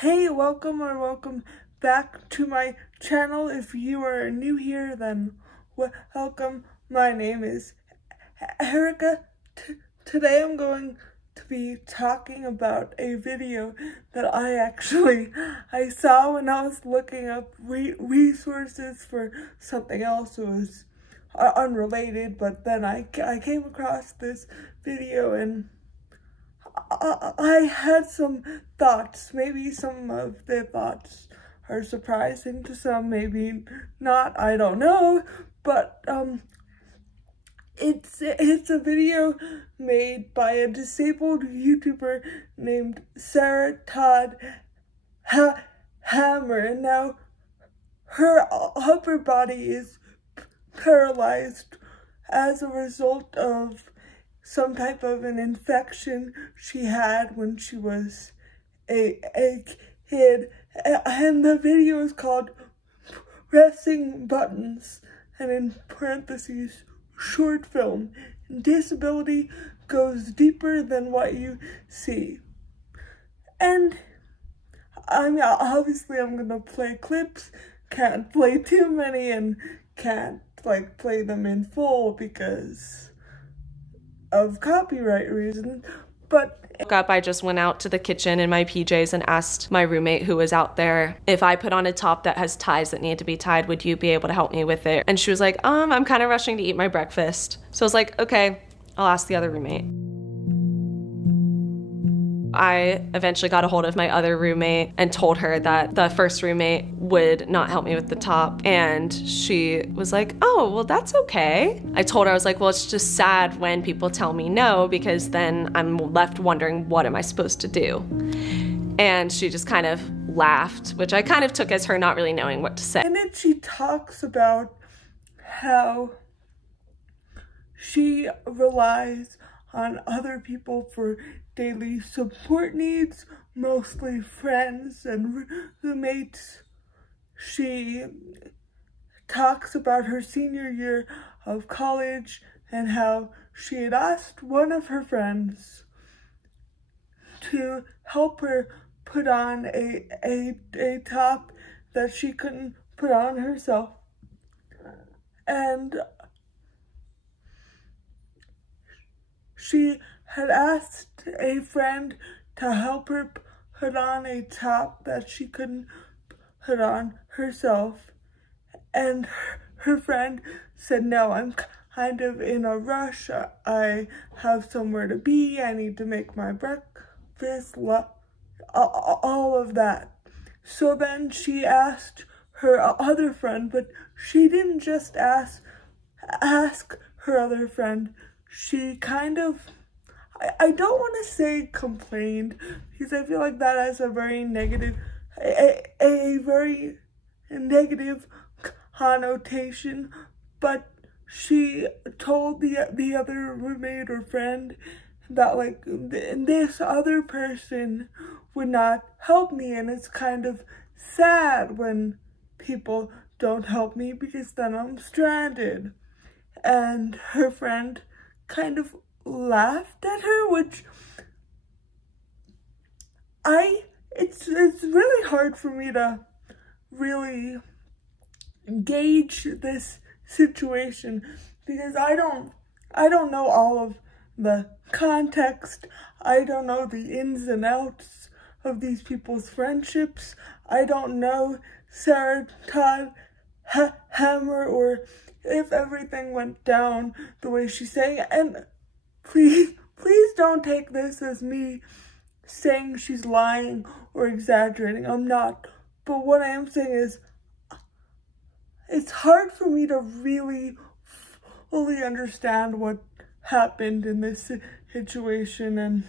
Hey, welcome back to my channel. If you are new here, then welcome. My name is Erica. Today I'm going to be talking about a video that I saw when I was looking up resources for something else. It was unrelated, but then I came across this video and I had some thoughts. Maybe some of the thoughts are surprising to some, maybe not, I don't know, but it's a video made by a disabled YouTuber named Todd Hammer, and now her upper body is paralyzed as a result of some type of an infection she had when she was a kid, and the video is called Pressing Buttons, and in parentheses, short film. Disability goes deeper than what you see. And I mean, obviously I'm gonna play clips, can't play too many and can't like play them in full because of copyright reasons, but I just went out to the kitchen in my PJs and asked my roommate who was out there, if I put on a top that has ties that need to be tied, would you be able to help me with it? And she was like, I'm kind of rushing to eat my breakfast. So I was like, okay, I'll ask the other roommate. I eventually got a hold of my other roommate and told her that the first roommate would not help me with the top, and she was like, oh, well, that's okay. I told her, I was like, well, it's just sad when people tell me no, because then I'm left wondering, what am I supposed to do? And she just kind of laughed, which I kind of took as her not really knowing what to say. And then she talks about how she relies on other people for daily support needs, mostly friends and roommates. She talks about her senior year of college and how she had asked one of her friends to help her put on a top that she couldn't put on herself. And she had asked a friend to help her put on a top that she couldn't put on herself. And her friend said, no, I'm kind of in a rush. I have somewhere to be. I need to make my breakfast, all of that. So then she asked her other friend, but she didn't just ask her other friend. She kind of, I don't want to say complained, because I feel like that has a very negative, a very negative connotation, but she told the other roommate or friend that like this other person would not help me, and it's kind of sad when people don't help me because then I'm stranded. And her friend kind of laughed at her, which it's really hard for me to really gauge this situation because I don't know all of the context. I don't know the ins and outs of these people's friendships. I don't know Todd Hammer, or if everything went down the way she's saying. And please don't take this as me saying she's lying or exaggerating. I'm not. But what I am saying is, it's hard for me to really fully understand what happened in this situation, and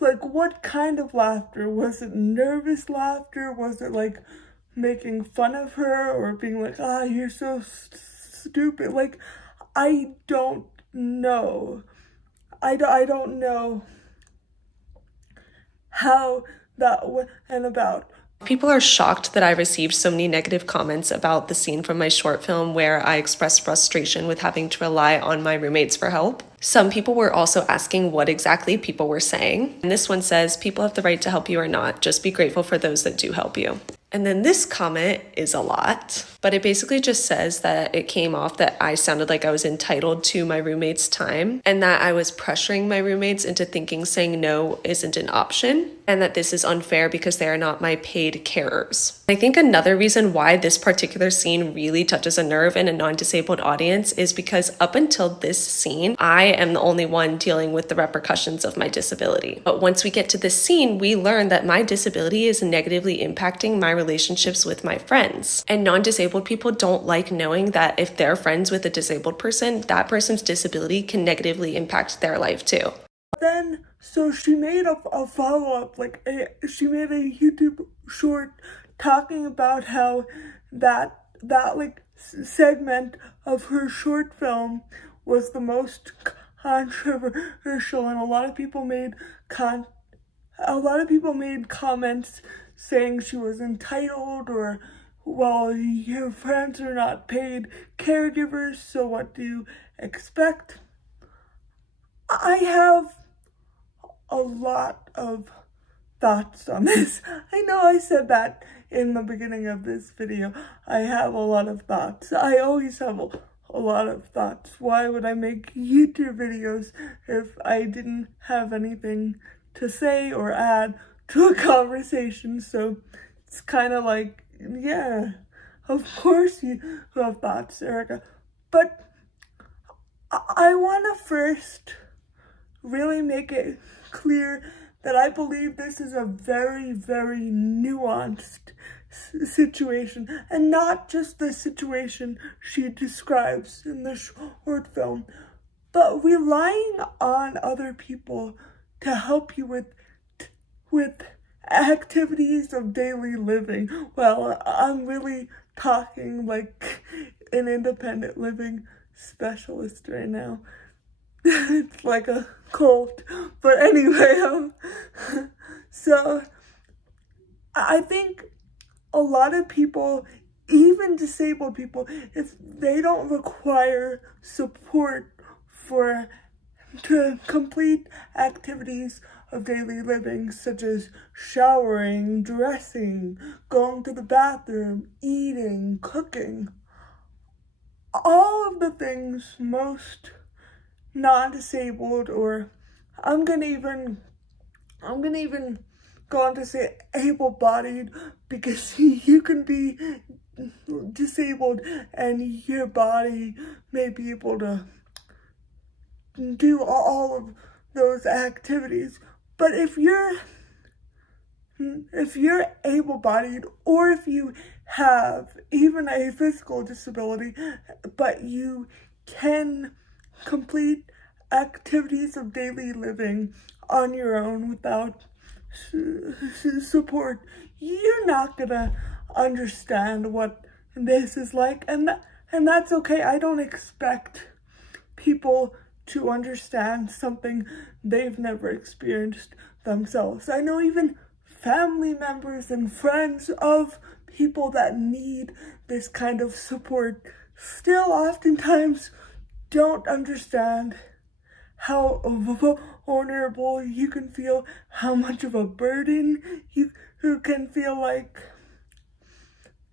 like what kind of laughter. Was it nervous laughter? Was it like making fun of her or being like, you're so stupid? Like, I don't know. I don't know how that went about, People are shocked that I received so many negative comments about the scene from my short film where I expressed frustration with having to rely on my roommates for help. Some people were also asking what exactly people were saying. And this one says, people have the right to help you or not. Just be grateful for those that do help you. And then this comment is a lot, but it basically just says that it came off that I sounded like I was entitled to my roommate's time and that I was pressuring my roommates into thinking saying no isn't an option and that this is unfair because they are not my paid carers. I think another reason why this particular scene really touches a nerve in a non-disabled audience is because up until this scene, I am the only one dealing with the repercussions of my disability. But once we get to this scene, we learn that my disability is negatively impacting my relationships with my friends. And non-disabled people don't like knowing that if they're friends with a disabled person, that person's disability can negatively impact their life too. Then, so she made a follow-up, she made a YouTube short talking about how that segment of her short film was the most controversial, and a lot of people made comments saying she was entitled, or, well, your friends are not paid caregivers, so what do you expect? I have a lot of thoughts on this. I know I said that in the beginning of this video. I have a lot of thoughts. I always have a lot of thoughts. Why would I make YouTube videos if I didn't have anything to say or add to a conversation? So it's kind of like, yeah, of course you have thoughts, Erica. But I want to first really make it clear that I believe this is a very, very nuanced situation, and not just the situation she describes in the short film, but relying on other people to help you with activities of daily living. Well, I'm really talking like an independent living specialist right now. It's like a cult. But anyway, so I think a lot of people, even disabled people, if they don't require support to complete activities of daily living, such as showering, dressing, going to the bathroom, eating, cooking, all of the things most non-disabled, or I'm gonna even go on to say able-bodied, because you can be disabled and your body may be able to do all of those activities. But if you're able-bodied, or if you have even a physical disability, but you can complete activities of daily living on your own without support, you're not gonna understand what this is like, and that's okay. I don't expect people to understand something they've never experienced themselves. I know even family members and friends of people that need this kind of support still oftentimes don't understand how vulnerable you can feel, how much of a burden you can feel like.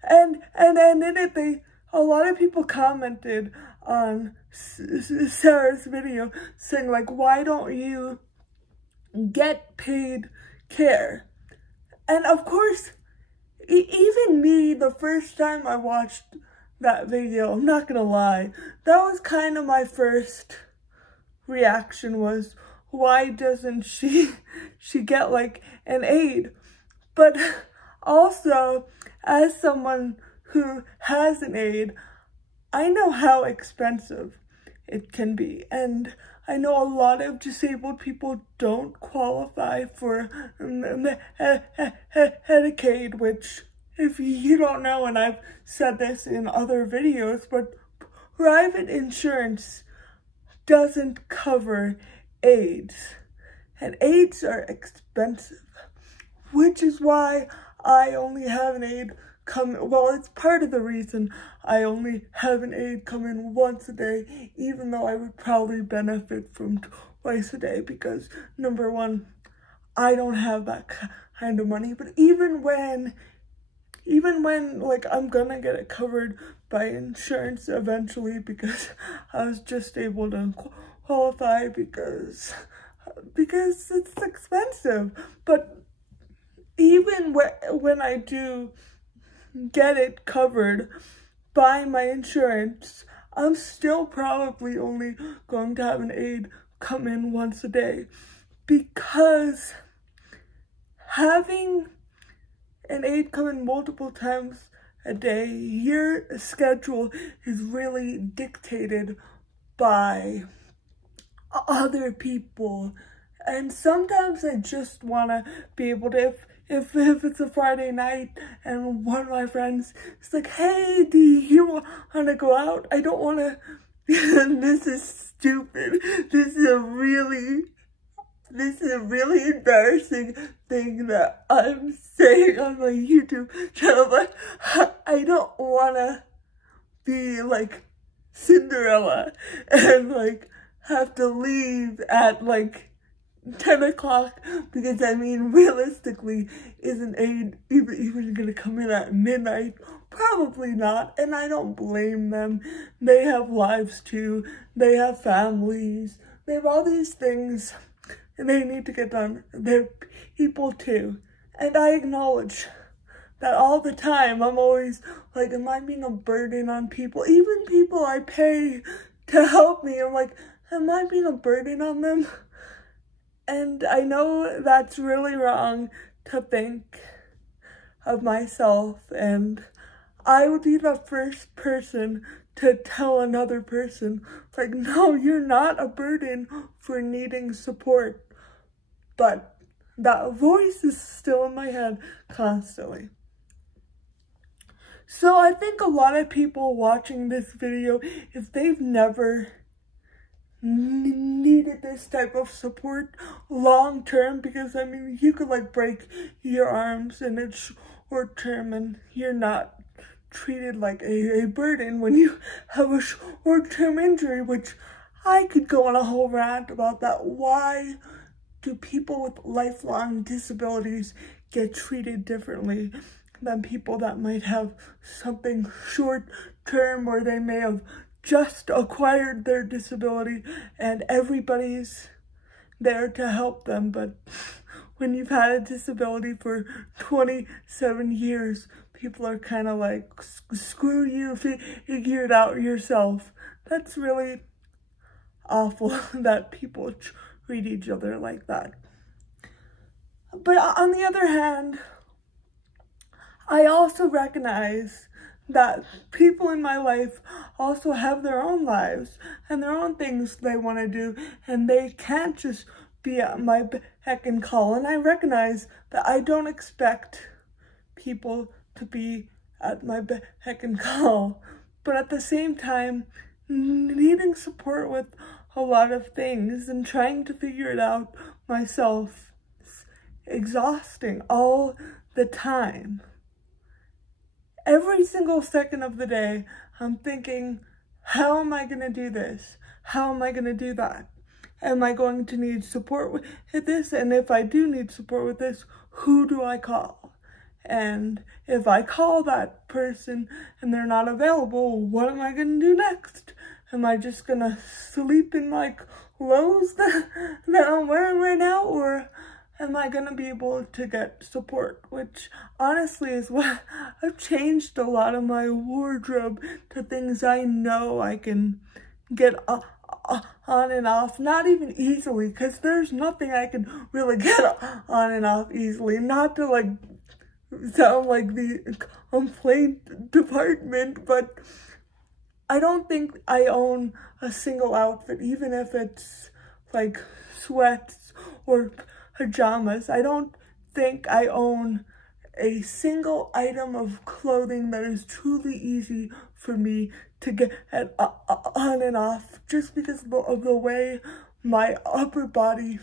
And in it, a lot of people commented on Sarah's video saying, like, why don't you get paid care? And of course, even me, the first time I watched that video, I'm not gonna lie, that was kind of my first reaction, was, why doesn't she get like an aid? But also, as someone who has an aid, I know how expensive it can be, and I know a lot of disabled people don't qualify for Medicaid, which, if you don't know, and I've said this in other videos, but private insurance doesn't cover aids, and aids are expensive, which is why I only have an aide come, well, it's part of the reason I only have an aide come in once a day, even though I would probably benefit from twice a day, because number one, I don't have that kind of money. But even when like I'm gonna get it covered by insurance eventually, because I was just able to qualify because it's expensive. But even when I do get it covered by my insurance, I'm still probably only going to have an aide come in once a day, because having an aide come in multiple times a day, your schedule is really dictated by other people. And sometimes I just want to be able to, if it's a Friday night and one of my friends is like, hey, do you want to go out? I don't want to, this is stupid. This is a really embarrassing thing that I'm saying on my YouTube channel, but I don't want to be like Cinderella and like have to leave at like 10 o'clock, because I mean, realistically, is an aide even gonna come in at midnight? Probably not, and I don't blame them. They have lives too, they have families, they have all these things, and they need to get done. They're people too, and I acknowledge that all the time. I'm always like, am I being a burden on people? Even people I pay to help me, I'm like, am I being a burden on them? And I know that's really wrong to think of myself, and I would be the first person to tell another person, like, no, you're not a burden for needing support. But that voice is still in my head constantly. So I think a lot of people watching this video, if they've never needed this type of support long term, because I mean, you could like break your arms and it's short term and you're not treated like a burden when you have a short term injury, which I could go on a whole rant about that. Why do people with lifelong disabilities get treated differently than people that might have something short term, or they may have just acquired their disability and everybody's there to help them? But when you've had a disability for 27 years, people are kind of like, screw you, figure it out yourself. That's really awful that people treat each other like that. But on the other hand, I also recognize that people in my life also have their own lives and their own things they want to do, and they can't just be at my beck and call. And I recognize that I don't expect people to be at my beck and call, but at the same time, needing support with a lot of things and trying to figure it out myself is exhausting all the time. Every single second of the day, I'm thinking, how am I going to do this? How am I going to do that? Am I going to need support with this? And if I do need support with this, who do I call? And if I call that person and they're not available, what am I going to do next? Am I just going to sleep in my clothes that I'm wearing right now? Or am I going to be able to get support? Which honestly is what I've changed a lot of my wardrobe to things I know I can get on and off. Not even easily, because there's nothing I can really get on and off easily. Not to like sound like the complaint department, but I don't think I own a single outfit, even if it's like sweats or pajamas. I don't think I own a single item of clothing that is truly easy for me to get on and off, just because of the way my upper body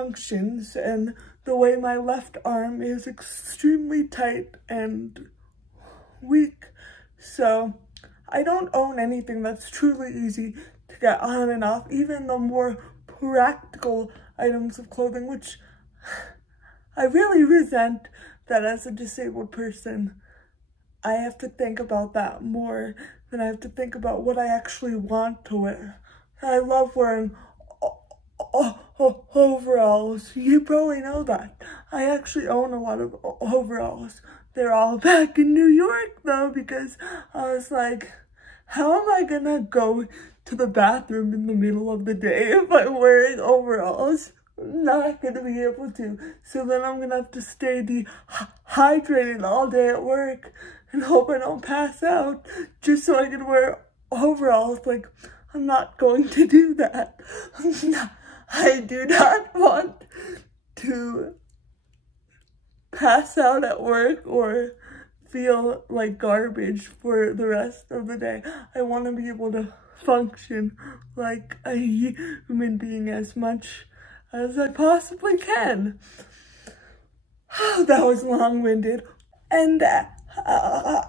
functions, and the way my left arm is extremely tight and weak. So I don't own anything that's truly easy to get on and off, even the more practical items of clothing, which I really resent that as a disabled person, I have to think about that more than I have to think about what I actually want to wear. I love wearing overalls. You probably know that. I actually own a lot of overalls. They're all back in New York though, because I was like, how am I gonna go to the bathroom in the middle of the day if I'm wearing overalls? I'm not gonna be able to. So then I'm gonna have to stay dehydrated all day at work and hope I don't pass out just so I can wear overalls. Like, I'm not going to do that. I do not want to pass out at work or feel like garbage for the rest of the day. I want to be able to function like a human being as much as I possibly can. That was long-winded. And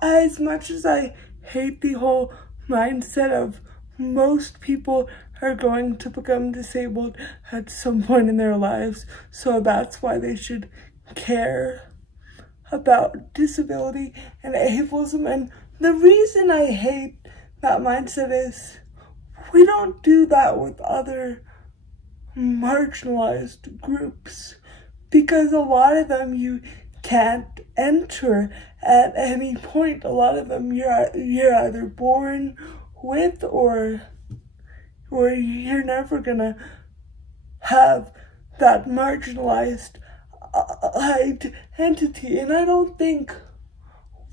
as much as I hate the whole mindset of most people are going to become disabled at some point in their lives, so that's why they should care about disability and ableism. And the reason I hate that mindset is we don't do that with other marginalized groups, because a lot of them you can't enter at any point. A lot of them you're either born with or you're never gonna have that marginalized identity. And I don't think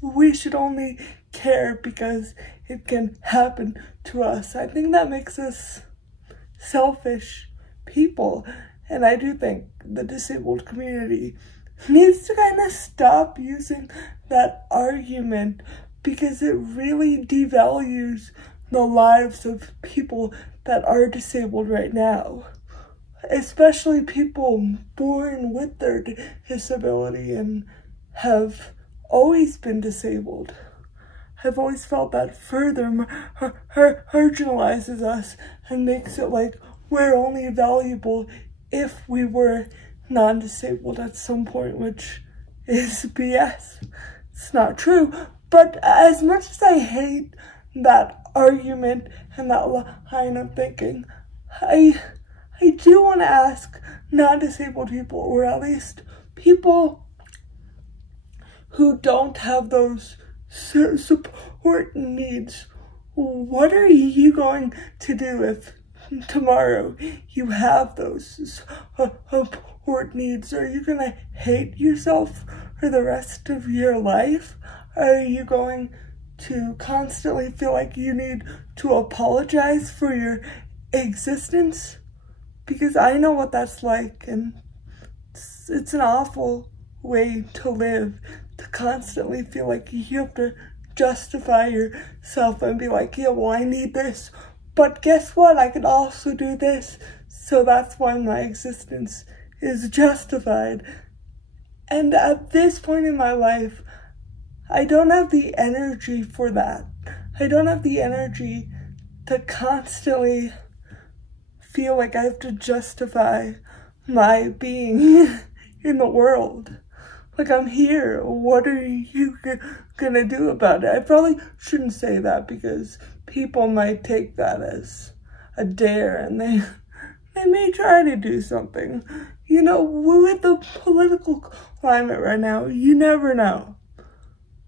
we should only care because it can happen to us. I think that makes us selfish people, and I do think the disabled community needs to kind of stop using that argument, because it really devalues the lives of people that are disabled right now, especially people born with their disability and have always been disabled. I've always felt that further marginalizes us and makes it like we're only valuable if we were non-disabled at some point, which is BS. It's not true. But as much as I hate that argument and that line of thinking, I do want to ask non-disabled people, or at least people who don't have those support needs, what are you going to do if tomorrow you have those support needs? Are you going to hate yourself for the rest of your life? Are you going to constantly feel like you need to apologize for your existence? Because I know what that's like, and it's an awful way to live, to constantly feel like you have to justify yourself and be like, yeah, well, I need this, but guess what? I can also do this, so that's why my existence is justified. And at this point in my life, I don't have the energy for that. I don't have the energy to constantly feel like I have to justify my being in the world. Like, I'm here. What are you gonna do about it? I probably shouldn't say that, because people might take that as a dare, and they may try to do something. You know, with the political climate right now, you never know.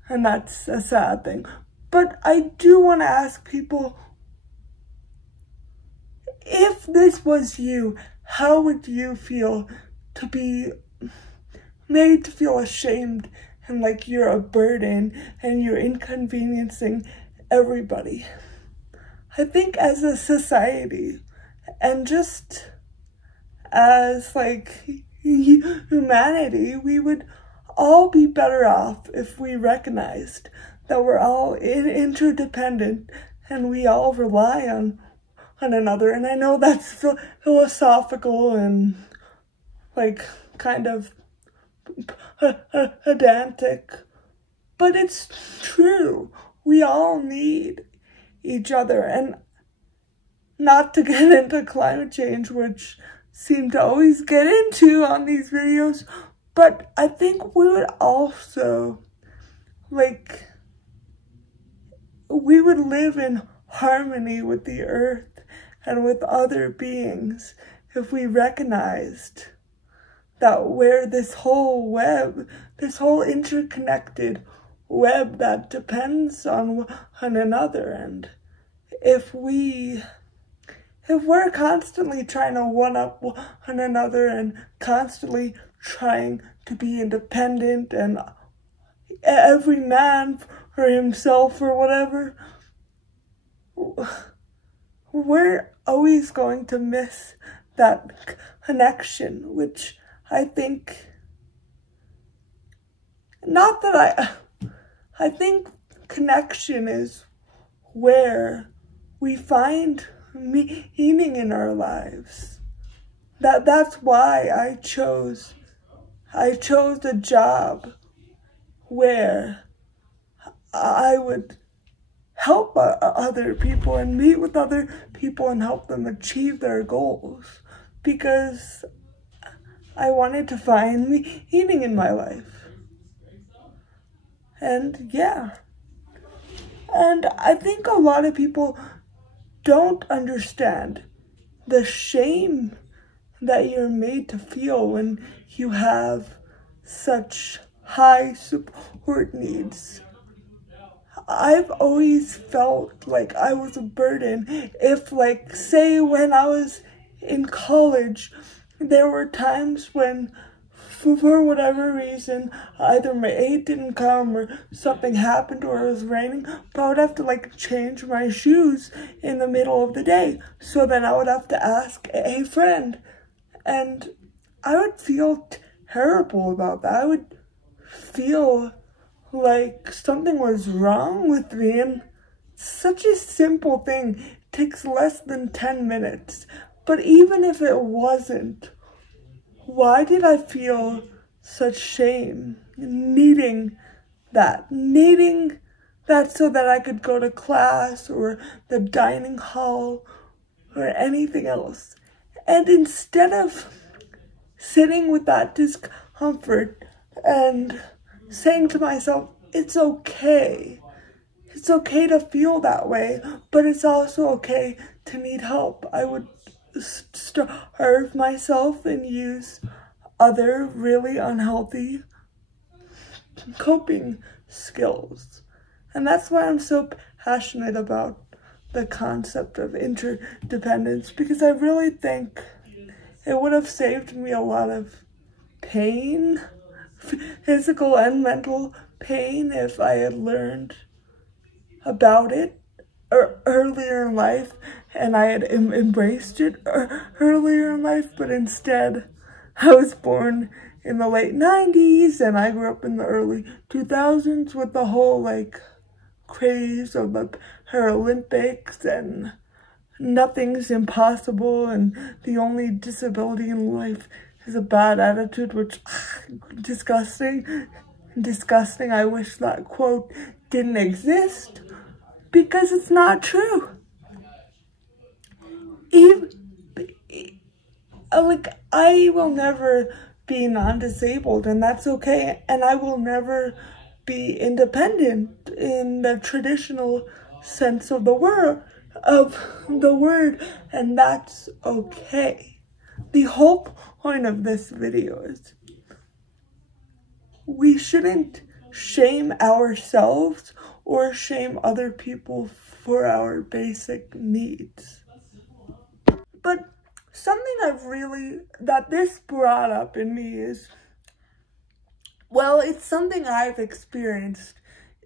And that's a sad thing. But I do want to ask people, if this was you, how would you feel to be made to feel ashamed and like you're a burden and you're inconveniencing everybody? I think as a society, and just as like humanity, we would all be better off if we recognized that we're all interdependent and we all rely on another. And I know that's philosophical and like kind of pedantic, but it's true. We all need each other, and not to get into climate change, which seem to always get into on these videos, but I think we would also, like, we would live in harmony with the earth and with other beings if we recognized that we're this whole web, this whole interconnected web that depends on one another. And if we're constantly trying to one-up one another and constantly trying to be independent and every man for himself or whatever, we're always going to miss that connection, which I think, not that I think connection is where we find meaning in our lives. That's why I chose a job where I would help other people and meet with other people and help them achieve their goals, because I wanted to find meaning in my life. And yeah, and I think a lot of people don't understand the shame that you're made to feel when you have such high support needs. I've always felt like I was a burden if, like, say when I was in college, there were times when, for whatever reason, either my aide didn't come or something happened or it was raining, but I would have to, like, change my shoes in the middle of the day. So then I would have to ask a friend, and I would feel terrible about that. I would feel like something was wrong with me, and such a simple thing takes less than 10 minutes. But even if it wasn't, why did I feel such shame needing that so that I could go to class or the dining hall or anything else? And instead of sitting with that discomfort and saying to myself, it's okay to feel that way, but it's also okay to need help, I would starve myself and use other really unhealthy coping skills. And that's why I'm so passionate about the concept of interdependence, because I really think it would have saved me a lot of pain, physical and mental pain, if I had learned about it earlier in life and I had embraced it earlier in life. But instead, I was born in the late 90s and I grew up in the early 2000s with the whole, like, craze of the Paralympics and nothing's impossible and the only disability in life is a bad attitude, which, disgusting. I wish that quote didn't exist, because it's not true. Like, I will never be non-disabled, and that's okay, and I will never be independent in the traditional sense of the word, and that's okay. The whole point of this video is we shouldn't shame ourselves or shame other people for our basic needs. But something that this brought up in me is, well, it's something I've experienced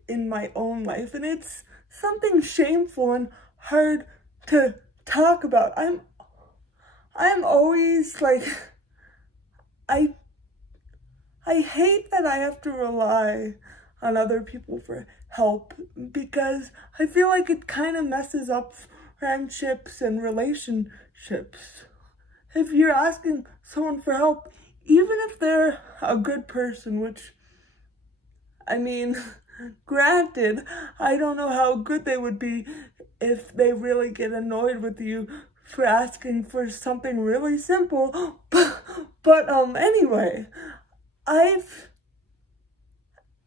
in my own life, and it's something shameful and hard to talk about. I'm always like, I hate that I have to rely on other people for help, because I feel like it kind of messes up friendships and relationships. If you're asking someone for help, even if they're a good person, which, I mean, granted, I don't know how good they would be if they really get annoyed with you for asking for something really simple. But anyway, as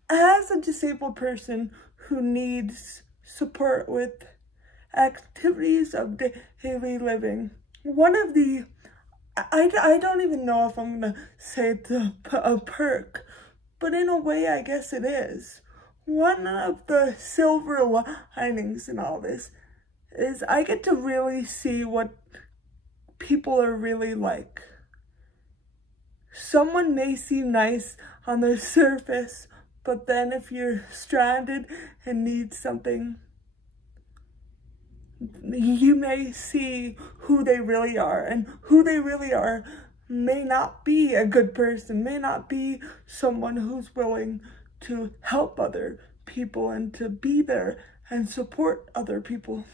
a disabled person who needs support with activities of daily living, one of the, I don't even know if I'm gonna say it's a perk, but in a way I guess it is. One of the silver linings in all this is I get to really see what people are really like. Someone may seem nice on the surface, but then if you're stranded and need something, you may see who they really are, and who they really are may not be a good person, may not be someone who's willing to help other people and to be there and support other people.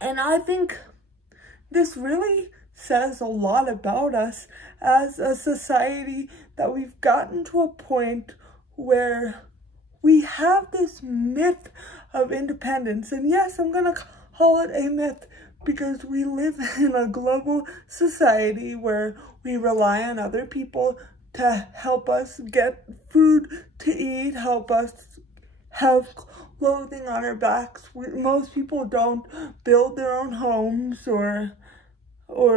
And I think this really says a lot about us as a society, that we've gotten to a point where we have this myth of independence. And yes, I'm gonna call it a myth because we live in a global society where we rely on other people to help us get food to eat, help us have clothing on our backs. Most people don't build their own homes, or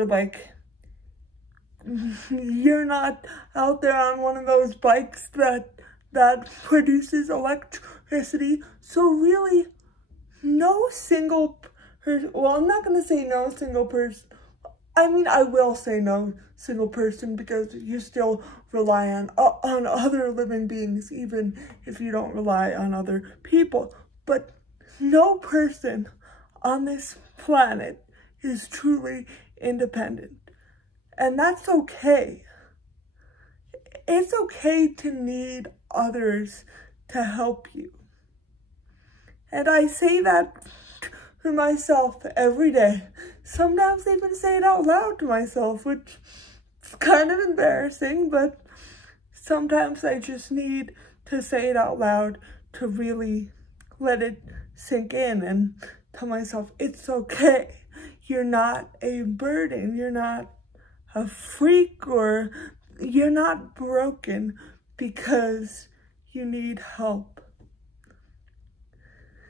like, you're not out there on one of those bikes that produces electricity. So really, no single person, well, I'm not going to say no single person. I mean, I will say no single person, because you still rely on other living beings, even if you don't rely on other people. But no person on this planet is truly independent. And that's okay. It's okay to need others to help you. And I say that to myself every day. Sometimes I even say it out loud to myself, which is kind of embarrassing, but sometimes I just need to say it out loud to really let it sink in and tell myself, it's okay. You're not a burden. You're not a freak, or you're not broken because you need help.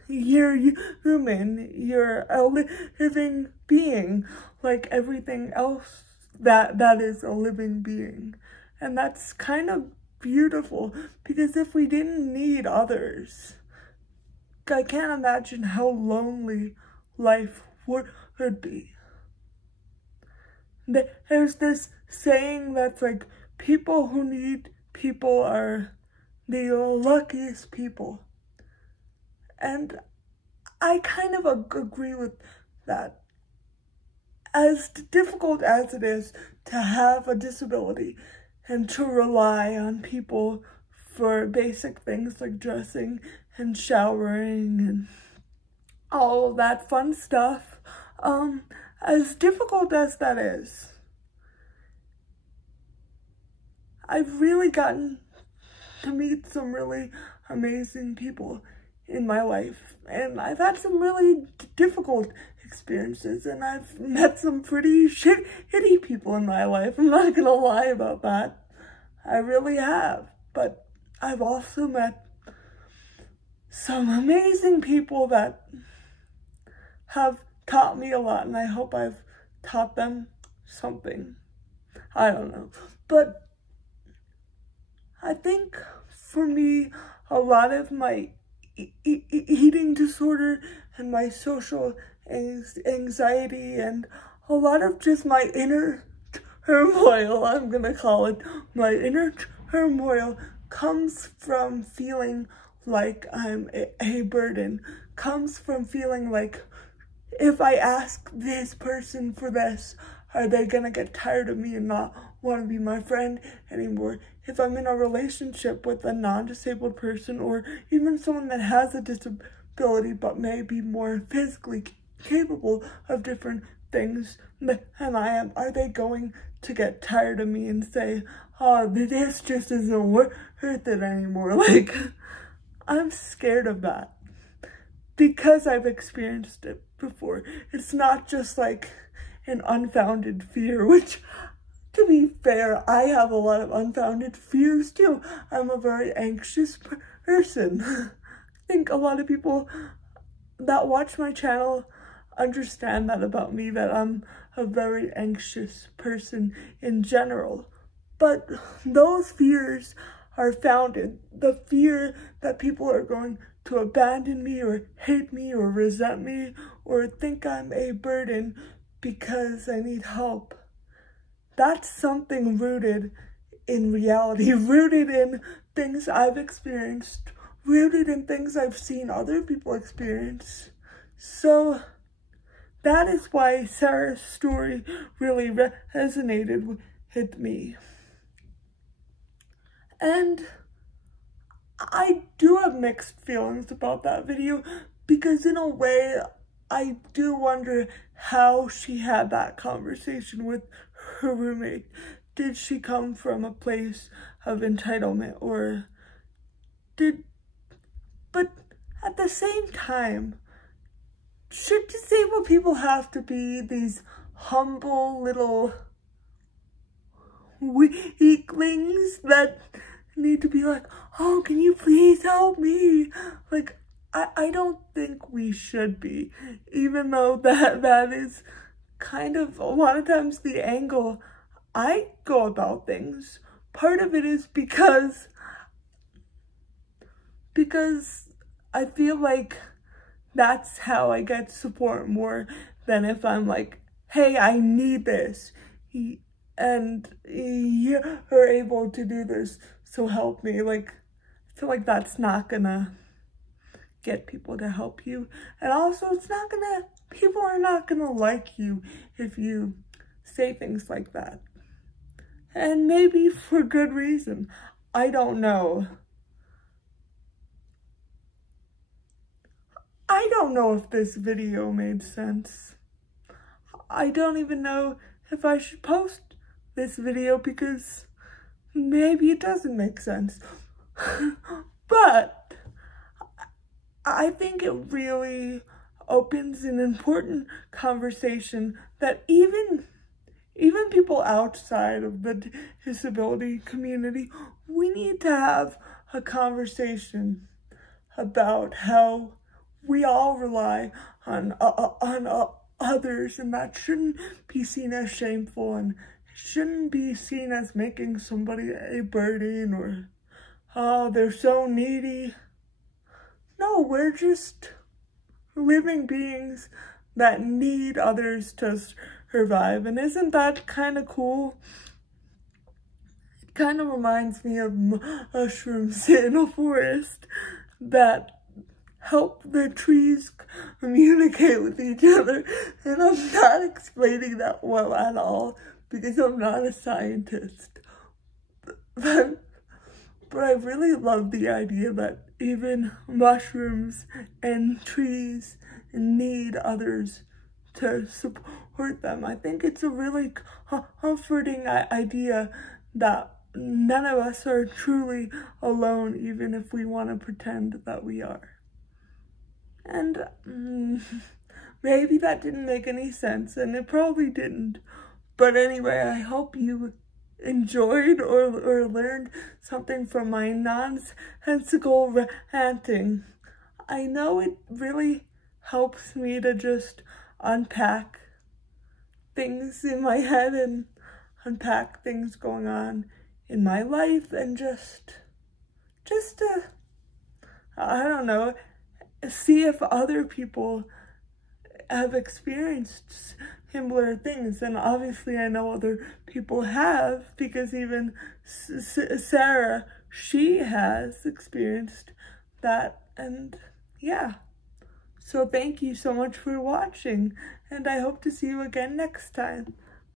You're human. You're a living being, like everything else that is a living being. And that's kind of beautiful, because if we didn't need others, I can't imagine how lonely life would be. There's this saying that's like, people who need people are the luckiest people. And I kind of agree with that. As difficult as it is to have a disability and to rely on people for basic things like dressing and showering and all of that fun stuff, as difficult as that is, I've really gotten to meet some really amazing people in my life, and I've had some really difficult experiences, and I've met some pretty shitty people in my life. I'm not gonna lie about that. I really have. But I've also met some amazing people that have taught me a lot, and I hope I've taught them something. I don't know. But I think for me, a lot of my eating disorder and my social anxiety and a lot of just my inner turmoil, I'm gonna call it, my inner turmoil comes from feeling like I'm a burden, comes from feeling like, if I ask this person for this, are they gonna get tired of me and not want to be my friend anymore? If I'm in a relationship with a non-disabled person, or even someone that has a disability but may be more physically capable of different things than I am, are they going to get tired of me and say, oh, this just isn't worth it anymore? Like, I'm scared of that because I've experienced it before. It's not just like an unfounded fear, which, to be fair, I have a lot of unfounded fears too. I'm a very anxious person. I think a lot of people that watch my channel understand that about me, that I'm a very anxious person in general. But those fears are founded. The fear that people are going to abandon me or hate me or resent me or think I'm a burden because I need help. That's something rooted in reality, rooted in things I've experienced, rooted in things I've seen other people experience. So that is why Sarah's story really resonated with me. And I do have mixed feelings about that video because in a way, I do wonder how she had that conversation with her roommate. Did she come from a place of entitlement or but at the same time, should disabled people have to be these humble little weaklings that need to be like, oh, can you please help me? Like, I don't think we should be, even though that is kind of a lot of times the angle I go about things. Part of it is because I feel like that's how I get support more than if I'm like, hey, I need this, and you're able to do this, so help me. Like, I feel like that's not gonna get people to help you. And also, people are not gonna like you if you say things like that. And maybe for good reason. I don't know. I don't know if this video made sense. I don't even know if I should post this video because maybe it doesn't make sense. But I think it really opens an important conversation that even people outside of the disability community, we need to have a conversation about how we all rely on others, and that shouldn't be seen as shameful and shouldn't be seen as making somebody a burden or, oh, they're so needy. No, we're just living beings that need others to survive. And isn't that kind of cool? It kind of reminds me of mushrooms in a forest that help the trees communicate with each other. And I'm not explaining that well at all because I'm not a scientist. But I really love the idea that even mushrooms and trees need others to support them. I think it's a really comforting idea that none of us are truly alone, even if we want to pretend that we are. And maybe that didn't make any sense, and it probably didn't. But anyway, I hope you enjoyed or learned something from my nonsensical ranting. I know it really helps me to just unpack things in my head and unpack things going on in my life and just to, I don't know, see if other people have experienced similar things. And obviously I know other people have, because even Sarah, she has experienced that. And yeah, so thank you so much for watching, and I hope to see you again next time.